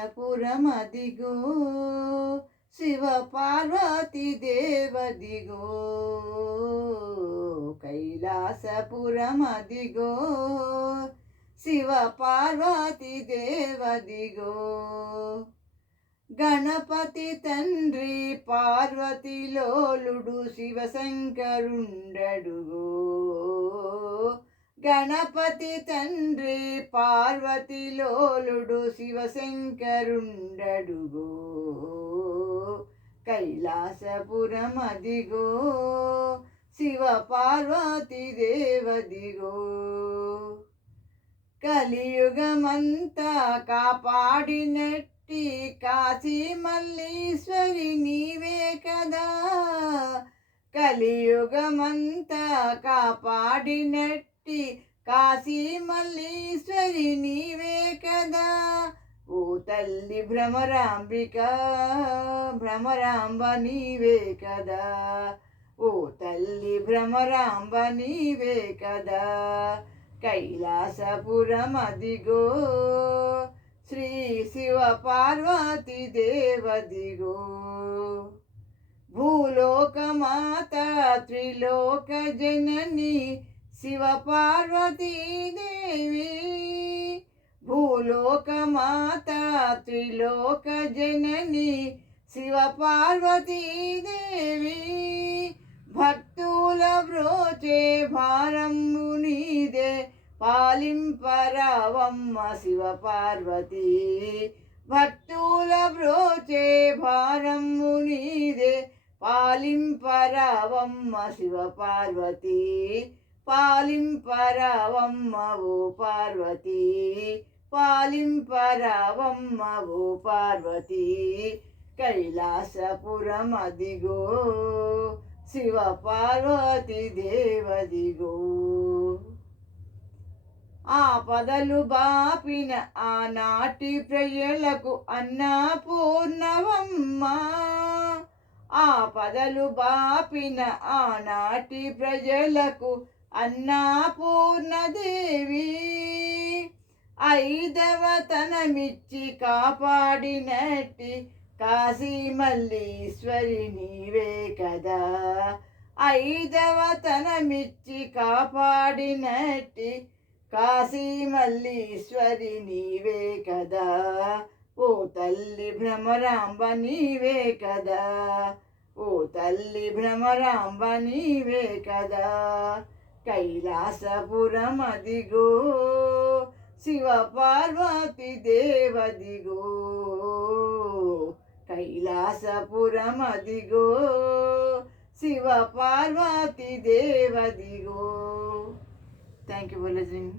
కైలాసపురమదిగో శివ పార్వతి దేవదిగో కైలాసపురమదిగో శివ పార్వతి దేవదిగో గణపతి తండ్రి పార్వతిలోలుడు శివశంకరుండడుగో గణపతి తండ్రి పార్వతిలోలుడు శివశంకరుండడుగో కైలాసపురమదిగో శివ పార్వతి దేవదిగో కలియుగమంతా కాపాడినట్టి కాశీ మల్లీశ్వరి నీవే కదా కలియుగమంతా కాపాడినట్టి కాశీ మల్లీశ్వరి నీవే కదా ఓ తల్లి భ్రమరాంబిక భ్రమరాంబ నీవే కదా ఓ తల్లి భ్రమరాంబ నీవే కదా కైలాసపురమదిగో శ్రీ శివ పార్వతి దేవదిగో భూలోకమాత త్రిలోక జనని శివ పార్వతీ దేవి భూలోకమాత త్రిలోక జనని శివ పార్వతీ దేవి భక్తుల బ్రోచే భారము నీదే పాలింపరావమ్మ శివ పార్వతి భక్తుల బ్రోచే భారము నీదే పాలింపరావమ్మ శివ పార్వతి పాలింపరావమ్మ ఓ పార్వతి పాలింపరావమ్మ ఓ పార్వతి కైలాసపురమదిగో శివ పార్వతి దేవదిగో ఆపదలు బాపిన ఆనాటి ప్రజలకు అన్నపూర్ణవమ్మ ఆపదలు బాపిన ఆనాటి ప్రజలకు అన్నపూర్ణదేవి ఐదవతనమిచ్చి కాపాడినట్టి కాశీ మల్లీశ్వరి నీవే కదా ఐదవతనమిచ్చి కాపాడినట్టి కాశీ మల్లీశ్వరి నీవే కదా ఓ తల్లి భ్రమరాంబ నీవే కదా ఓ తల్లి భ్రమరాంబ నీవే కదా కైలాసపురమదిగో శివ పార్వతి దేవదిగో కైలాసపురమదిగో శివ పార్వతి దేవదిగో. Thank you for listening.